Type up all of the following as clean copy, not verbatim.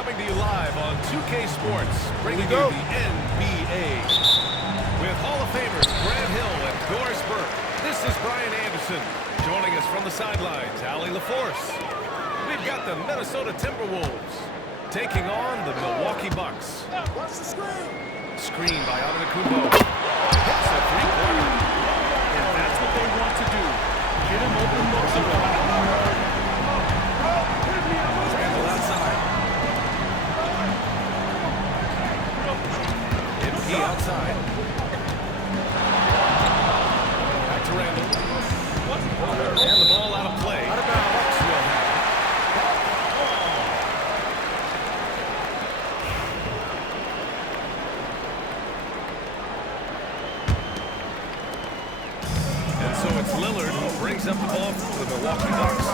coming to you live on 2K Sports, bringing you the NBA. With Hall of Famers Grant Hill and Doris Burke, this is Brian Anderson. Joining us from the sidelines, Allie LaForce. We've got the Minnesota Timberwolves taking on the Milwaukee Bucks. Watch the screen. Screen by Antetokounmpo. Hits a three-pointer. And that's what they want to do. Get him open looks around. Randall outside. MP outside. Back to Randall. And the ball out of play. Bucks will have it. And so it's Lillard who brings up the ball for the Milwaukee Bucks.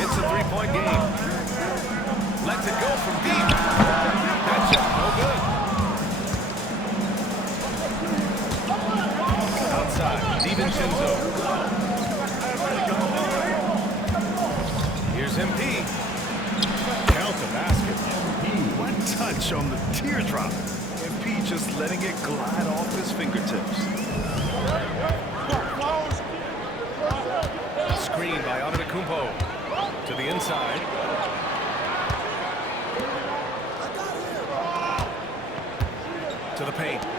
It's a three-point game. Lets it go from deep. That shot, no good. Outside, DiVincenzo. Here's MP. Count the basket. One touch on the teardrop. MP just letting it glide off his fingertips. Screen by Antetokounmpo. To the inside. To the paint. And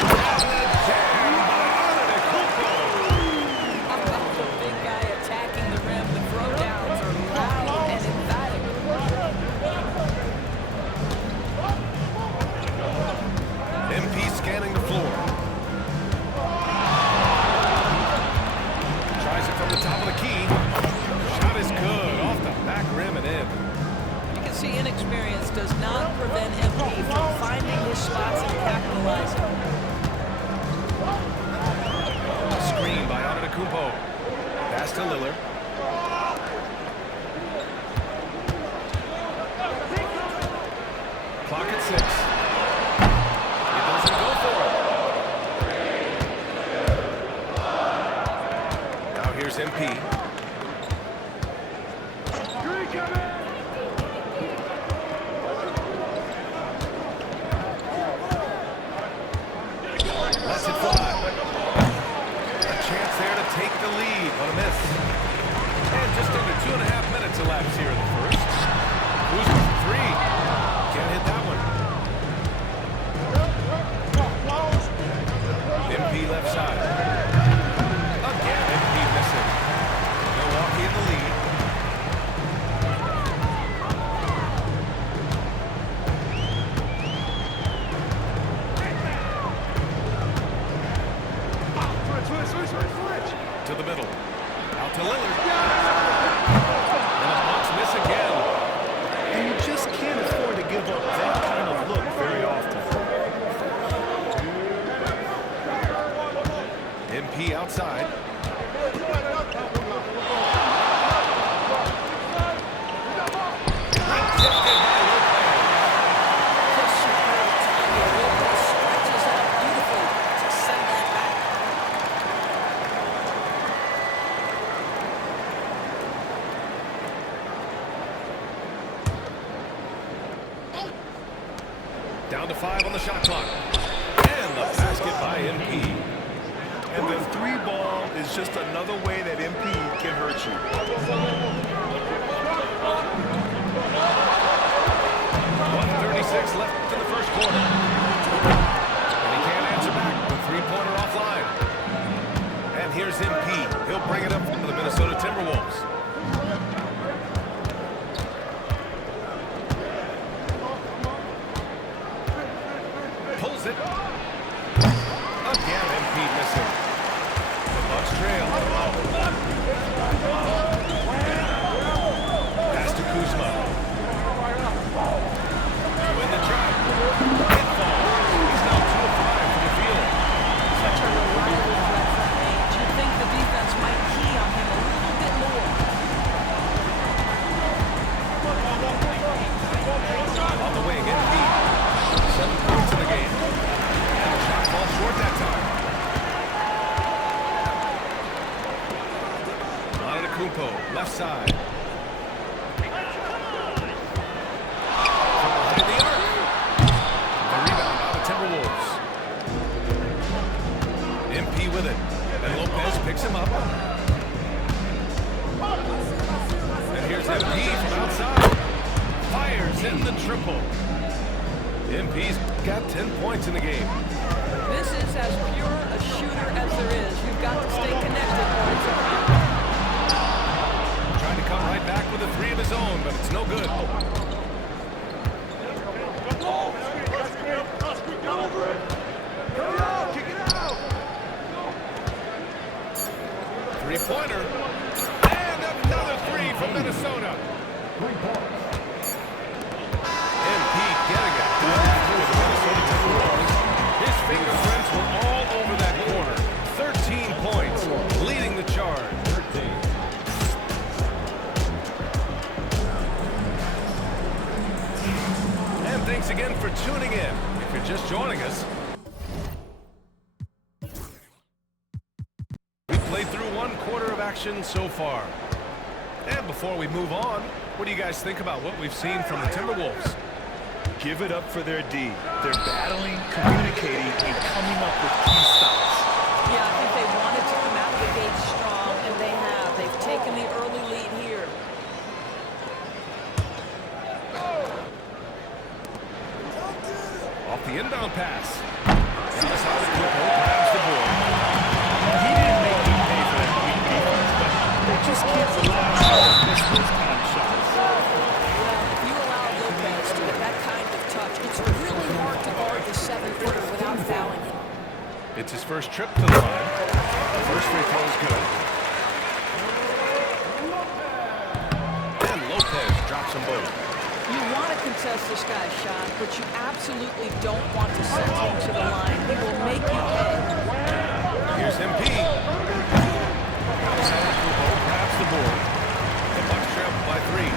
the jam by Antetokounmpo. The big guy attacking the rim. The throwdowns are loud and emphatic. MP scanning the floor. Tries it from the top of the key. Shot is good. Off the back rim and in. You can see inexperience does not prevent MP from finding his spots and capitalizing. Screen by Antetokounmpo. Pass to Lillard. Clock at 6. He doesn't go for it. Now here's MP. Lets it fly. A chance there to take the lead, but a miss. And just under 2.5 minutes elapsed here in the first. Kuzma for three. Can't hit that one. MP left side. Again, MP missing. Milwaukee in the lead. To the middle. Out to Lillard. And the Bucks miss again. And you just can't afford to give up that kind of look very often. MP outside. Tipped in by Lopez. Stretches out beautifully to send that back. Down to 5 on the shot clock. And the basket by MP. And the three ball is just another way that MP can hurt you. 1:36 left in the first quarter. And he can't answer back. The three-pointer offline. And here's MP. He'll bring it up for the Minnesota Timberwolves. Pulls it. Again, MP missing. The Bucks trail. Pass to Kuzma. To win the trap. It falls. He's now 2 of 5 from the field. Such a reliable threat from range. You'd think the defense might key on him a little bit more. On the wing, MP. 7 points in the game. And the shot falls short that time. Antetokounmpo, left side. with it. And Lopez picks him up. And here's MP from outside. Fires in the triple. MP's got 10 points in the game. This is as pure a shooter as there is. You've got to stay connected or it's a foul. Trying to come right back with a three of his own, but it's no good. Three-pointer. And another three from Minnesota. MP getting it. With the Minnesota Timberwolves. His fingerprints were all over that corner. 13 points, leading the charge. And thanks again for tuning in. If you're just joining us, we've played through one quarter of action so far. And before we move on, what do you guys think about what we've seen from the Timberwolves? Give it up for their D. They're battling, communicating, and coming up with key stops. Yeah, I think they wanted to come out of the gate strong, and they have. They've taken the early lead here. Off the inbound pass. Giannis Antetokounmpo grabs the board. He didn't make them pay for that weak defense, but they just can't rely on him to miss those kind of shots. Well, if you allow Lopez to get that kind of touch, it's really hard to guard the 7-footer without fouling him. It's his first trip to the line. The first free throw is good. And Lopez drops them both. You want to contest this guy's shot, but you absolutely don't want to send him to the line. He will make you pay. Here's MP. Giannis Antetokounmpo grabs the board. The Bucks trail by 3.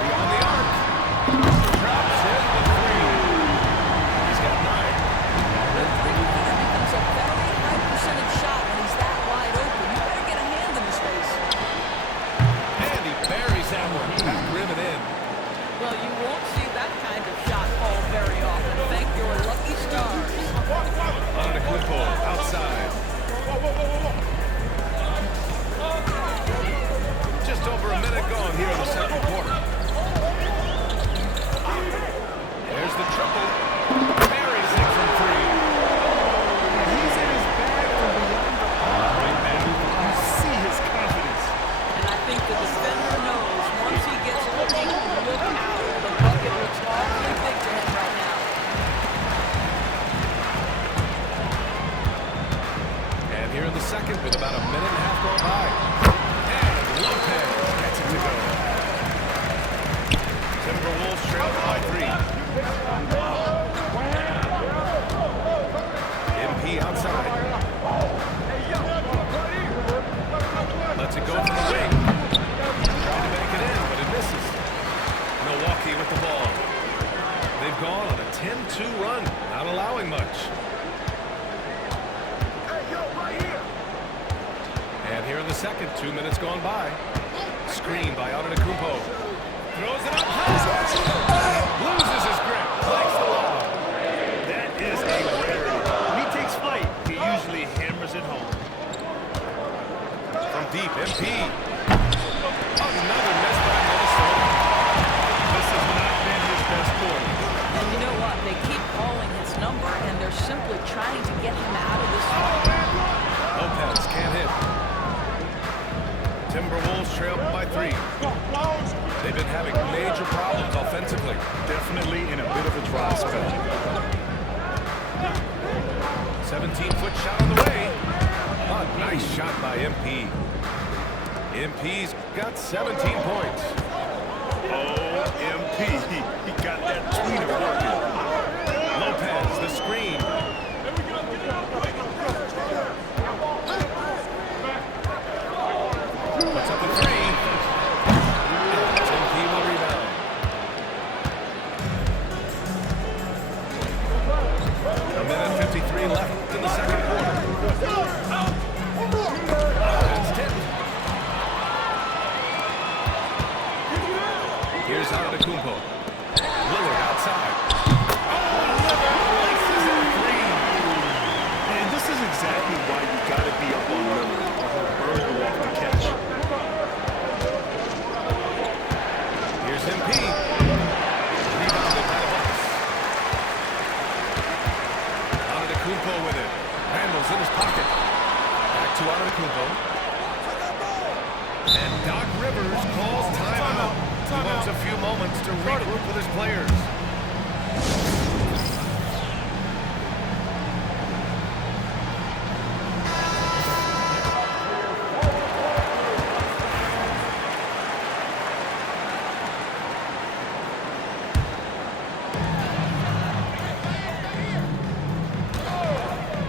Beyond the arc. Drops in the 3. He's got 9. The three-pointer becomes a very high percentage shot when he's that wide open. You better get a hand in his face. And he buries that one. Back rim and in. Well, you won't see that kind of shot fall very often. Thank your lucky stars. Antetokounmpo outside. Just over a minute gone here in the second quarter. There's the triple. Buries it from 3. He's in his bag from beyond the arc right now. You see his confidence. And I think the defender knows once he gets looking, look out. The bucket looks awfully big to him right now. And here in the second with about a minute and a half gone by. And Lopez gets it to go. Timberwolves trail by 3. MP outside. Lets it go to the wing. Trying to make it in, but it misses. Milwaukee with the ball. They've gone on a 10-2 run, not allowing much. And here in the second, 2 minutes gone by. Screen by Antetokounmpo. Throws it up high. Loses his grip. Likes the lob. That is a rarity. When he takes flight, he usually hammers it home. From deep, MP. Another miss by Minnesota. This has not been his best quarter. And you know what? They keep calling his number, and they're simply trying to get him out of this spot. Lopez can't hit. Timberwolves trail by 3. They've been having major problems offensively. Definitely in a bit of a dry spell. 17-foot shot on the way. A nice shot by MP. MP's got 17 points. Oh, MP. He got that tweener working. Lopez, the screen. Puts up a 3. MP will rebound. A minute 53 left in the second quarter. It's tipped. Here's Antetokounmpo. Lillard outside. Antetokounmpo with it. Randall's in his pocket. Back to Antetokounmpo. And Doc Rivers calls timeout. He wants a few moments to regroup with his players.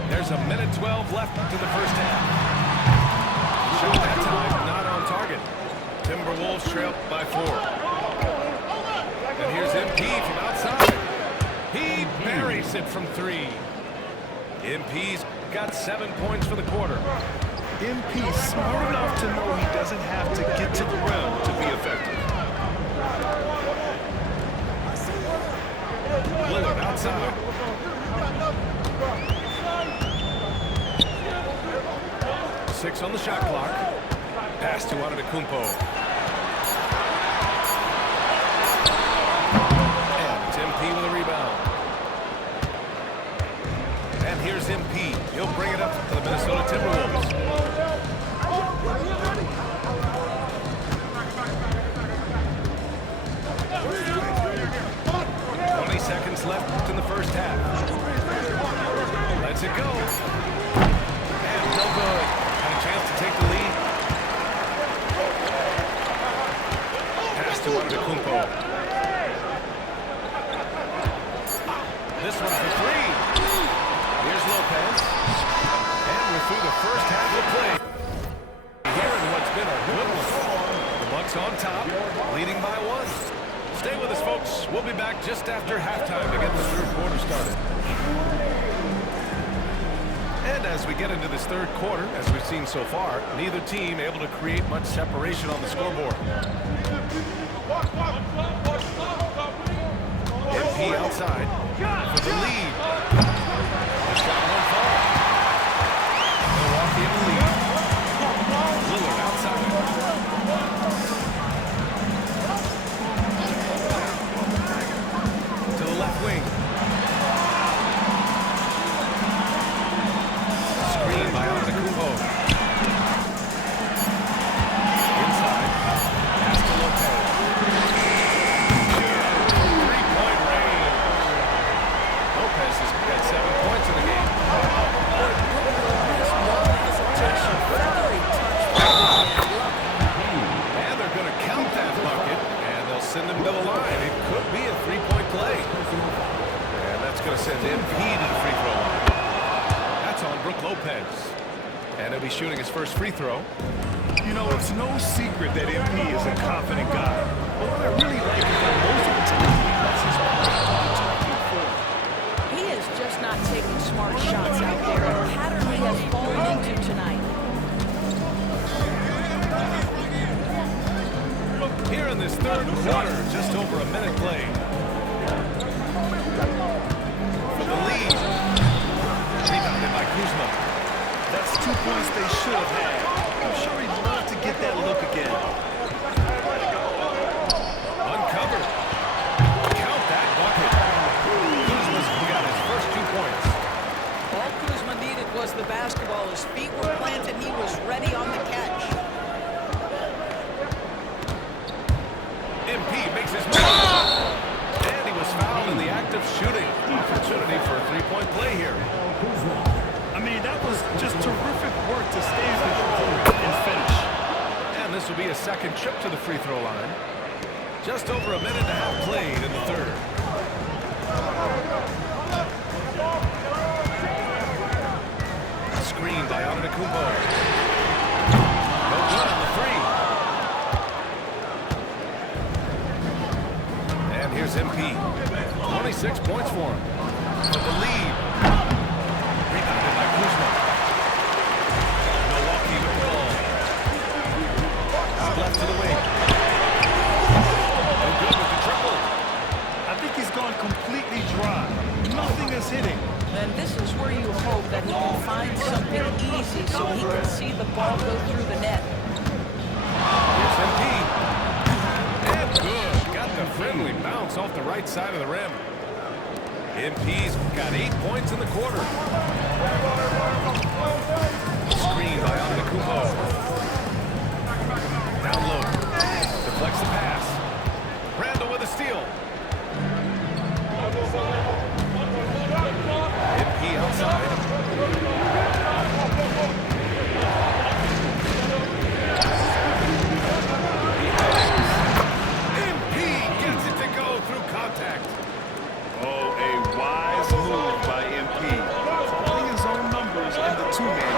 There's a minute 12 left to the first half. Shot that time, not on target. Timberwolves trail by 4. And here's MP from outside. He buries it from 3. MP's got 7 points for the quarter. MP smart enough to know he doesn't have to get to the rim to be effective. Lillard outside. Six on the shot clock. Pass to Antetokounmpo. And it's MP with a rebound. And here's MP. He'll bring it up to the Minnesota Timberwolves. 20 seconds left in the first half. Lets it go. And no good. Chance to take the lead. Pass to Antetokounmpo. This one for 3. Here's Lopez. And we're through the first half of play. Here in what's been a good one. The Bucks on top, leading by 1. Stay with us, folks. We'll be back just after halftime to get the third quarter started. And as we get into this third quarter, as we've seen so far, neither team able to create much separation on the scoreboard. MP outside for the lead. The shot won't fall. Milwaukee in the lead. Lillard outside. To the left wing. By Antetokounmpo. Inside. Pass to Lopez. Three-point range. Lopez has got 7 points in the game. And they're going to count that bucket, and they'll send him to the line. It could be a three-point play. And that's going to send MP to the free throw line. On Brook Lopez. And he'll be shooting his first free throw. You know, it's no secret that MP is a confident guy. But what I really like is that most of the time he lets his players talking forward. He is just not taking smart shots out there. A pattern he has fallen into tonight. Here in this third quarter, just over a minute played. For the lead. Rebounded by Kuzma. That's 2 points they should have had. I'm sure he'd love to get that look again. Uncovered. Count that bucket. Kuzma's got his first 2 points. All Kuzma needed was the basketball. His feet were planted. He was ready on the catch. MP makes his move. And he was fouled in the act of shooting. Opportunity for a three-point play here. I mean, that was just terrific work to stay in control and finish. And this will be a second trip to the free throw line. Just over a minute and a half played in the third. Screen by Antetokounmpo. No good on the 3. And here's MP. 26 points for him. For the lead. Rebounded by Kuzma. Milwaukee with the ball. Out left to the wing. No good with the triple. I think he's gone completely dry. Nothing is hitting. And this is where you hope that he can find something easy so he can see the ball go through the net. Here's MP. And good. Got the friendly bounce off the right side of the rim. MP's got 8 points in the quarter. two-man game.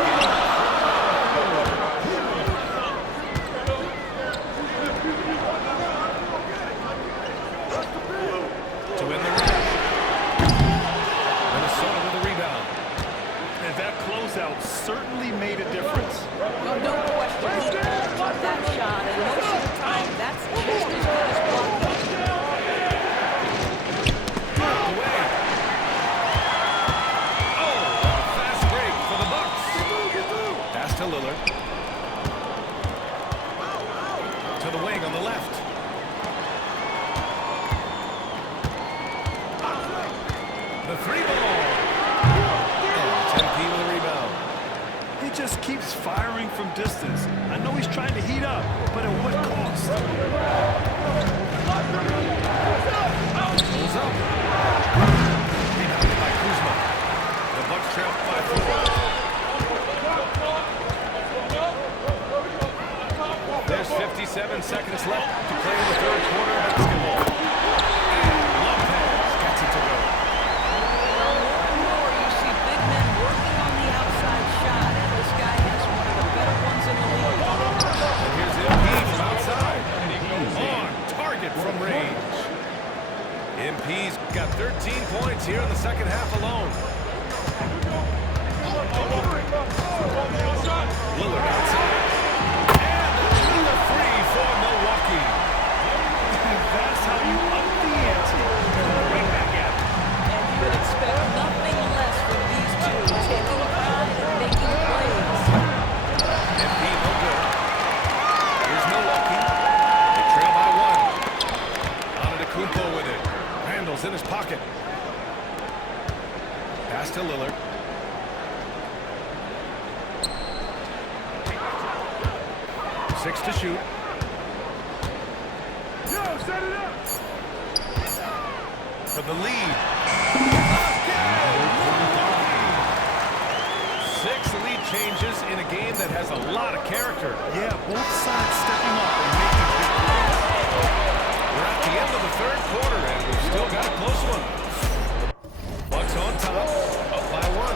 To win the round. Minnesota with the rebound. And that closeout certainly made a difference. Well, no question, he took that shot, and most of the time, that's just as good as blocking. Away. Oh, a fast break for the Bucks. Pass to Lillard. To the wing on the left. The three ball. And 10P with a rebound. He just keeps firing from distance. I know he's trying to heat up, but at what cost? Pulls up. Rebounded by Kuzma. The Bucks trail by 4. There's 57 seconds left to play in the third quarter of basketball. And Lopez gets it to go. More, you see big men working on the outside shot, and this guy has one of the better ones in the league. And here's MP from outside. On target from range. MP's got 13 points here in the second half alone. Lillard outside. And another three for Milwaukee. That's how you up the ante. Right back at it. And you would expect nothing less from these two, taking pride and making plays. MP no good. Here's Milwaukee. They trail by 1. Antetokounmpo with it. Randall's in his pocket. Pass to Lillard. Six to shoot. Set it up. For the lead. Six lead changes in a game that has a lot of character. Yeah, both sides stepping up and making big plays. We're at the end of the third quarter, and we've still got a close one. Bucks on top, up by 1.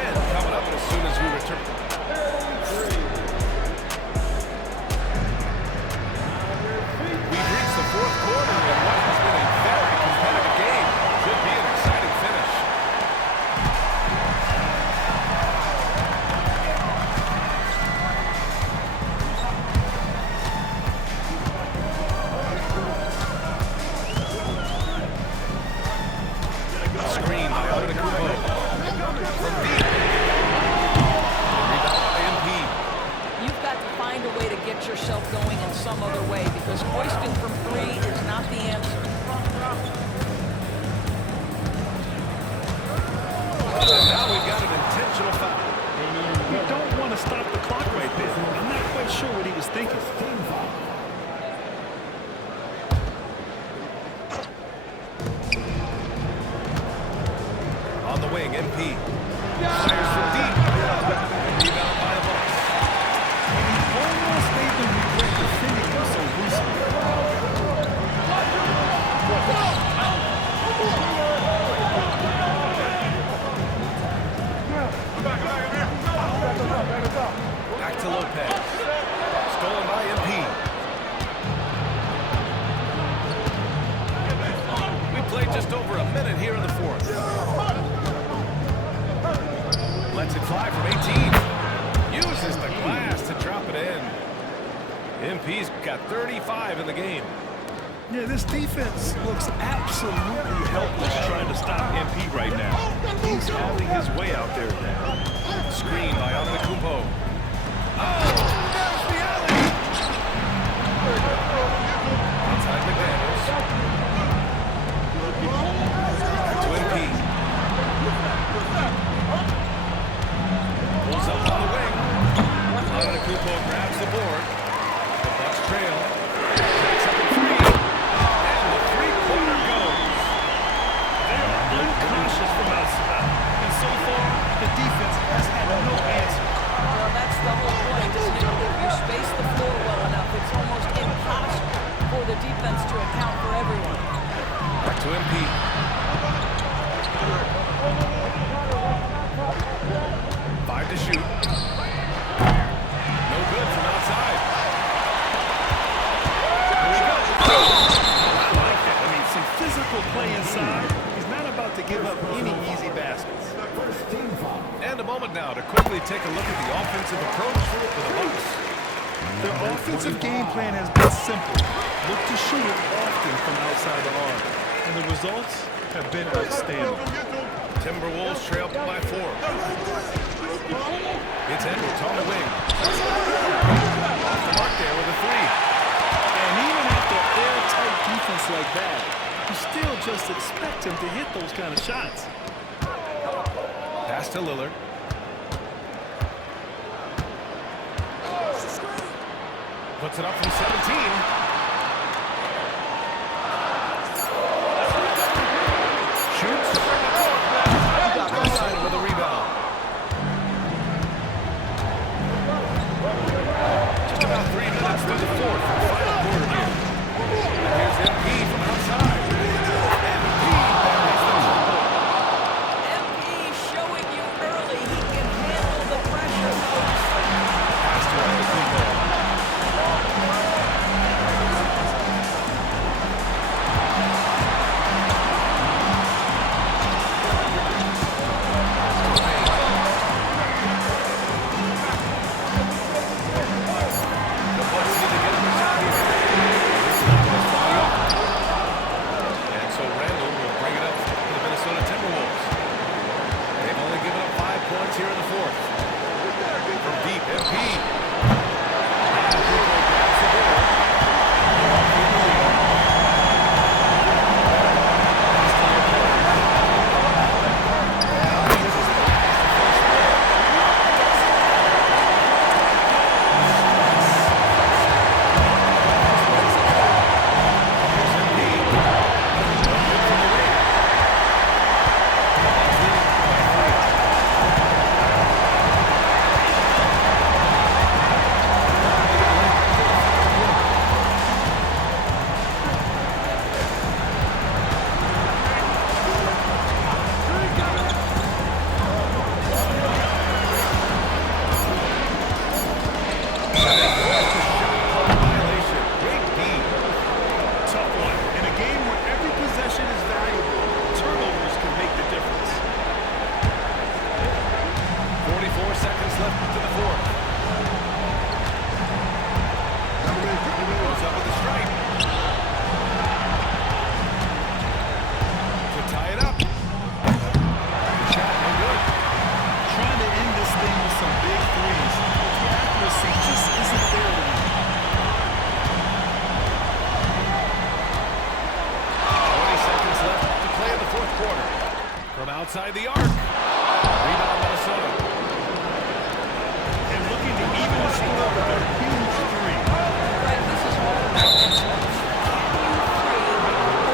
And coming up as soon as we return. We've reached the fourth quarter in what has been a very competitive game. Should be an exciting finish. Screen by Antetokounmpo. From deep. Rebound by MP. You've got to find a way to get yourself going in some other way, because hoisting from three is not the answer. And now we've got an intentional foul. We don't want to stop the clock right there. I'm not quite sure what he was thinking. On the wing, MP. Fires from deep. Rebound by the Bucks. And he almost made them regret defending him so recently. Back to Lopez. Stolen by MP. We played just over a minute here in the fourth. Lets it fly from 18. Uses the glass to drop it in. MP's got 35 in the game. Yeah, this defense looks absolutely helpless trying to stop MP right now. He's having his way out there. Screen by Antetokounmpo. Oh, there's the alley. Outside McDaniels. Back to MP. Pulls up on the wing. Antetokounmpo grabs the board. The Bucks trail. Takes up a three. And the three-pointer goes. They are uncautious from outside. And so far, the defense has had no answer. Well, that's the whole point, isn't it? If you space the floor well enough, it's almost impossible for the defense to account for everyone. Back to MP. 5 to moment now to quickly take a look at the offensive approach for the Bucs. Their offensive game plan has been simple. Look to shoot it often from outside the arc. And the results have been outstanding. Timberwolves trail by 4. It's Edwards on the wing. Off the mark there with a 3. And even after airtight defense like that, you still just expect him to hit those kind of shots. Pass to Lillard. Puts it up from 17. Shoots. Outside with a rebound. Just about 3 minutes through the fourth and final quarter here. And here's MP from outside. MP showing you early he can handle the pressure. Pass to Oladipo. Here in the fourth. From deep, MP. Grabs the ball. Outside the arc. Rebound Minnesota. And looking to even the score with a huge 3. Right, this is all about that huge 3.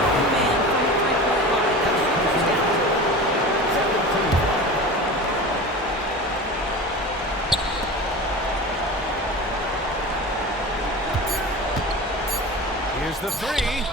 One man from the three-point line. That's what it comes down to. Here's the 3.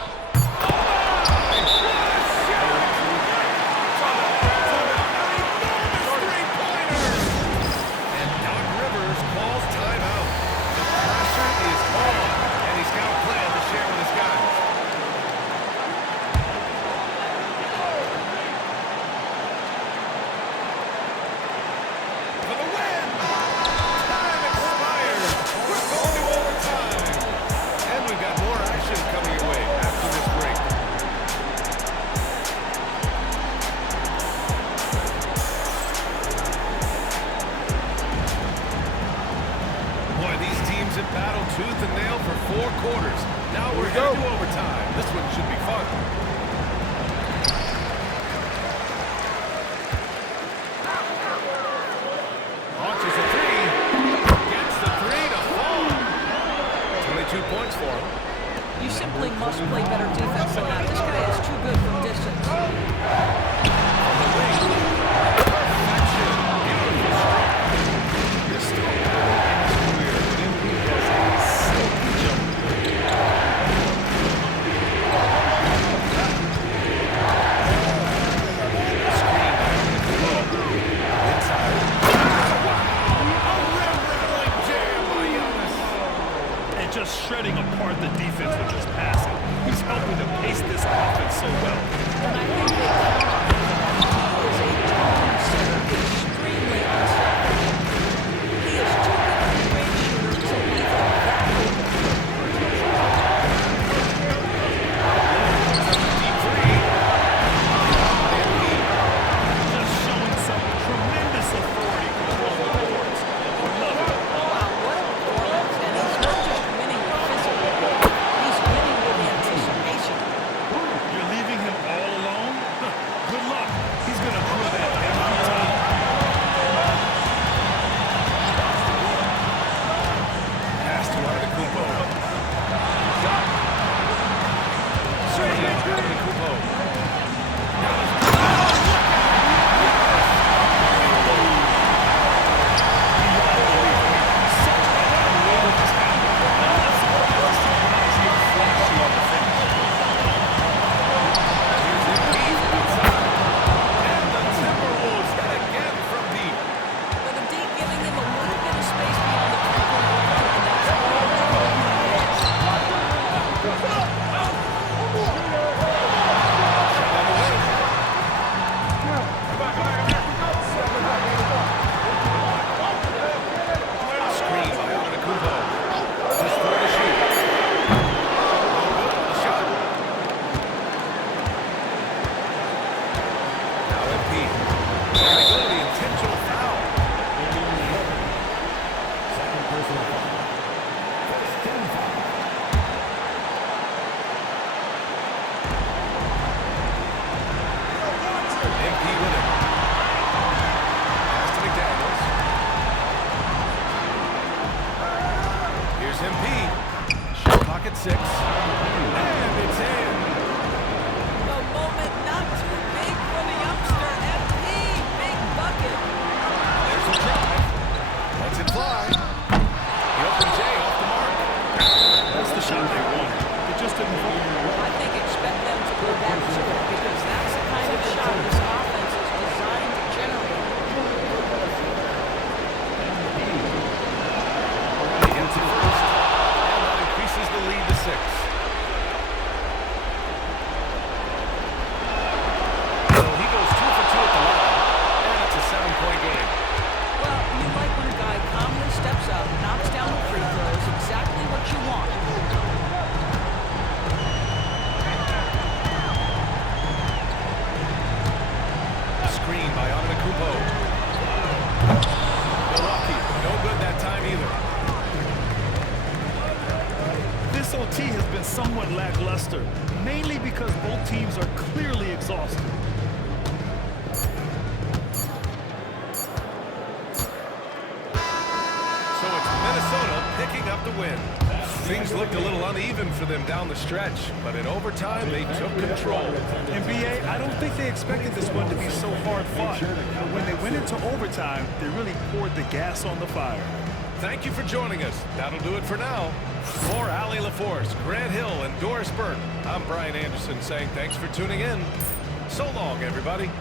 Tooth and nail for 4 quarters. Now we're heading to overtime. This one should be fun. Launches a 3. Gets the 3 to fall. 22 points for him. You simply must play better defense than that. This guy is too good from distance. On the wing. Perfection. Beautiful stroke. This still just shredding apart the defense with his passing. He's helping to pace this offense so well. And I think they count on him. He is a tall center, extremely unselfish. 6. And it's in. The moment not too big for the youngster. FP, big bucket. There's the drive. Lets it fly. The open J off the mark. That's the shot they wanted. It just didn't fall. I think expect them to go back to it because that's the kind of shot this offense is designed to generate. He gets it first. And that increases the lead to 6. So he goes 2 for 2 at the line. And it's a 7-point game. Well, you like when a guy calmly steps up, knocks down the free throws, exactly what you want. Screen by Antetokounmpo. Milwaukee, no good that time either. This OT has been somewhat lackluster, mainly because both teams are clearly exhausted. So it's Minnesota picking up the win. Things looked a little uneven for them down the stretch, but in overtime they took control. NBA, I don't think they expected this one to be so hard fought. But when they went into overtime, they really poured the gas on the fire. Thank you for joining us. That'll do it for now. For Allie LaForce, Grant Hill, and Doris Burke, I'm Brian Anderson saying thanks for tuning in. So long, everybody.